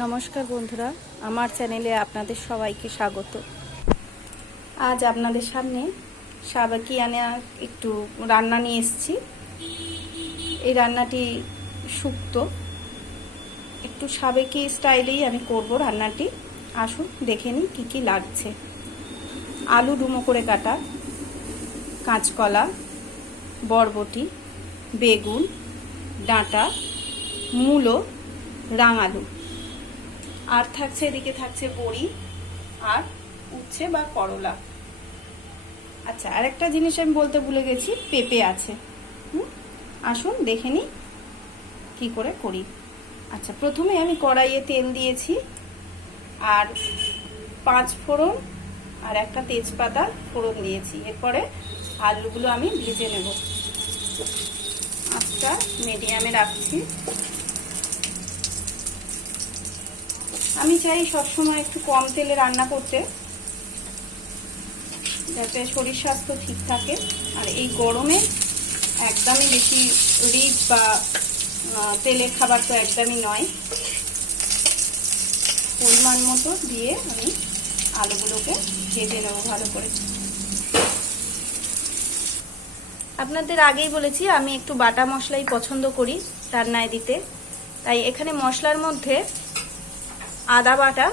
নমস্কার বন্ধুরা, আমার চ্যানেলে আপনাদের সবাইকে স্বাগত। আজ আপনাদের সামনে সাবেকিয়ানা একটু রান্না নিয়ে এসেছি। এই রান্নাটি শুক্তো, একটু সাবেকি স্টাইলেই আমি করব রান্নাটি। আসুন দেখে নিই কী কী লাগছে। আলু ডুমো করে কাটা, কাঁচকলা, বরবটি, বেগুন, ডাঁটা, মূলো, রাঙালু, আর থাকছে এদিকে থাকছে বড়ি আর উচ্ছে বা করলা। আচ্ছা, আরেকটা জিনিস আমি বলতে ভুলে গেছি, পেঁপে আছে। আসুন দেখে নিই কী করে করি। আচ্ছা, প্রথমে আমি কড়াইয়ে তেল দিয়েছি আর 5 ফোড়ন আর একটা তেজপাতা ফোড়ন দিয়েছি। এরপরে আলুগুলো আমি ভেজে নেব। আঁচটা মিডিয়ামে রাখছি। আমি চাই সবসময় একটু কম তেলে রান্না করতে, যাতে শরীর স্বাস্থ্য ঠিক থাকে। আর এই গরমে একদমই বেশি রিচ বা তেলের খাবার তো একদমই নয়। পরিমাণ মতো দিয়ে আমি আলুগুলোকে ভেজে নেব ভালো করে। আপনাদের আগেই বলেছি আমি একটু বাটা মশলাই পছন্দ করি রান্নায় দিতে, তাই এখানে মশলার মধ্যে আদা বাটা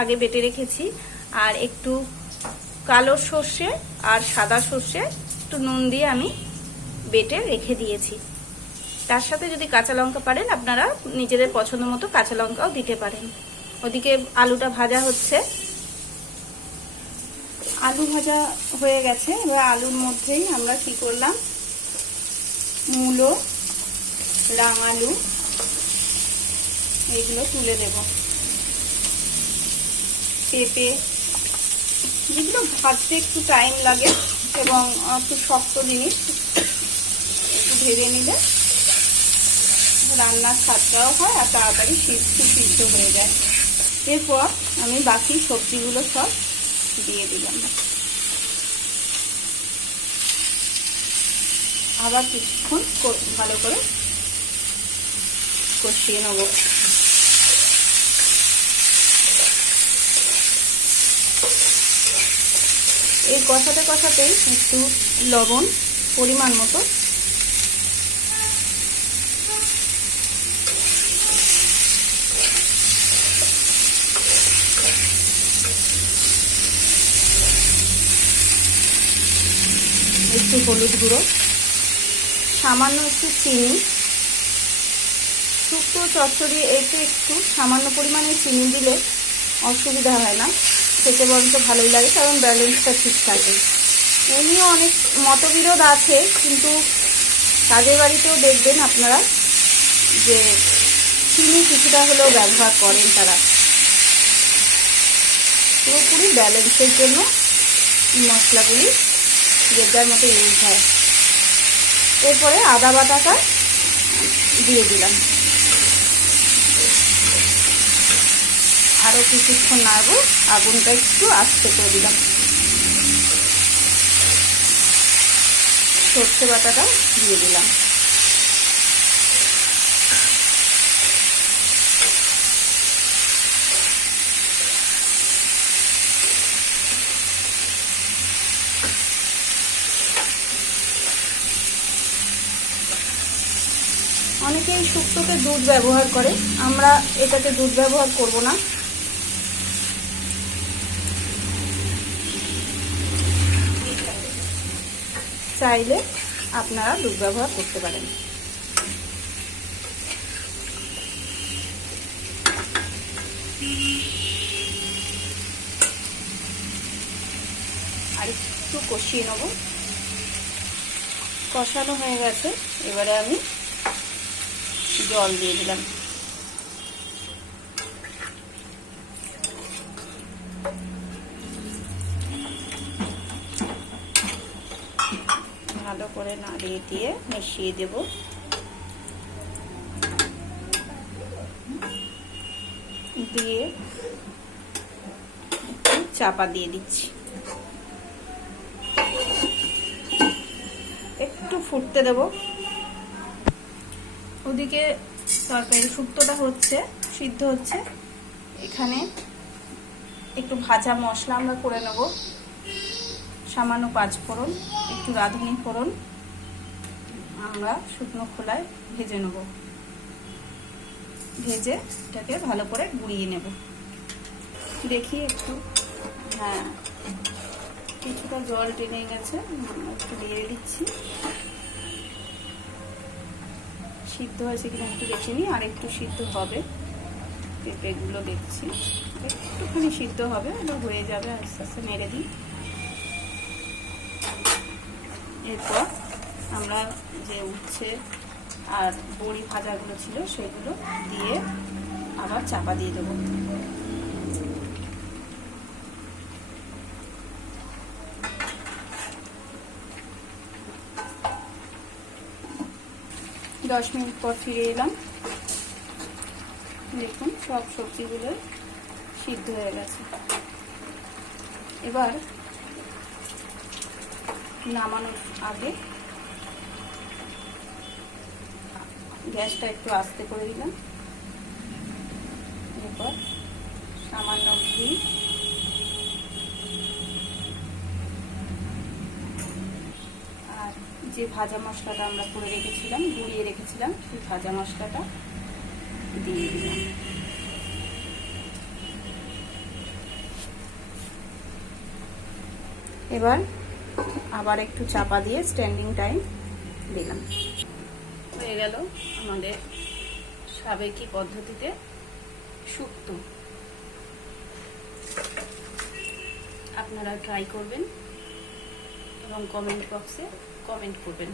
আগে বেটে রেখেছি, আর একটু কালো সর্ষে আর সাদা সর্ষে একটু নুন দিয়ে আমি বেটে রেখে দিয়েছি। তার সাথে যদি কাঁচা লঙ্কা পারেন আপনারা নিজেদের পছন্দ মতো কাঁচা লঙ্কাও দিতে পারেন। ওদিকে আলুটা ভাজা হচ্ছে। আলু ভাজা হয়ে গেছে। এবার আলুর মধ্যেই আমরা কি করলাম, মূলো, রাঙালু এইগুলো তুলে দেব। পেঁপে, যেগুলো ভাজতে একটু টাইম লাগে এবং একটু শক্ত জিনিস, একটু ভেজে নিলে রান্নার স্বাদটাও হয় আর তাড়াতাড়ি সিদ্ধ হয়ে যায়। এরপর আমি বাকি সবজিগুলো সব দিয়ে দিলাম। আবার কিছুক্ষণ ভালো করে কষিয়ে নেব। এই কষাতে কষাতেই একটু লবণ পরিমাণ মতো, একটু হলুদ গুঁড়ো, সামান্য একটু চিনি। শুক্তো চচ্চড়ি এতে একটু সামান্য পরিমাণে চিনি দিলে অসুবিধা হয় না, খেতে বরঞ্চ ভালোই লাগে, কারণ ব্যালেন্সটা ঠিক থাকে। এমনিও অনেক মতবিরোধ আছে, কিন্তু কাজের বাড়িতেও দেখবেন আপনারা যে চিনি কিছুটা হলেও ব্যবহার করেন তারা। পুরোপুরি ব্যালেন্সের জন্য মশলাগুলি যে যার মতো ইউজ হয়। এরপরে আদা বাটাটা দিয়ে দিলাম। আরও কিছুক্ষণ নাড়ব, আগুনটা একটু আস্তে করে দিলাম। সর্ষে বাটাটা দিয়ে দিলাম। অনেকেই শুক্তোতে দুধ ব্যবহার করে, আমরা এটাতে দুধ ব্যবহার করব না। চাইলে আপনারা দুধ ব্যবহার করতে পারেন। আর একটু কষিয়ে নেব। কষানো হয়ে গেছে, এবারে আমি জল দিয়ে দিলাম। ভালো করে নাড়িয়ে দিয়ে মিশিয়ে দেব। দিয়ে চাপা দিয়ে দিচ্ছি। একটু ফুটতে দেব। ওদিকে তরকারি শুক্তোটা হচ্ছে, সিদ্ধ হচ্ছে, এখানে একটু ভাজা মশলা আমরা করে নেব। সামান্য 5 ফোড়ন, একটু রাঁধুনি ফোড়ন আমরা শুকনো খোলায় ভেজে নেব। ভেজে এটাকে ভালো করে গুঁড়িয়ে নেব। দেখি একটু, হ্যাঁ কিছুটা জল টেনে গেছে, একটু দিয়ে দিচ্ছি। সিদ্ধ হয়েছে কিনা একটু দেখে নিই, আর একটু সিদ্ধ হবে। পেঁপেগুলো দেখছি একটুখানি সিদ্ধ হবে, আবার হয়ে যাবে, আস্তে আস্তে নেড়ে দিই। এরপর আমরা যে উচ্ছে আর বড়ি ভাজাগুলো ছিল সেগুলো দিয়ে আবার চাপা দিয়ে দেবো। দশ মিনিট পর ফিরে এলাম। দেখুন সব সবজিগুলো সিদ্ধ হয়ে গেছে। এবার নামানোর আগে গ্যাসটা একটু আস্তে করে দিলাম। এরপর সামান্য ঘি, আর যে ভাজা মশলাটা আমরা করে রেখেছিলাম, গুঁড়িয়ে রেখেছিলাম, সেই ভাজা মশলাটা দিয়ে দিলাম। এবার আবার একটু চাপা দিয়ে স্ট্যান্ডিং টাইম দিলাম। হয়ে গেল আমাদের সাবেকি পদ্ধতিতে শুক্তো। আপনারা ট্রাই করবেন এবং কমেন্ট বক্সে কমেন্ট করবেন।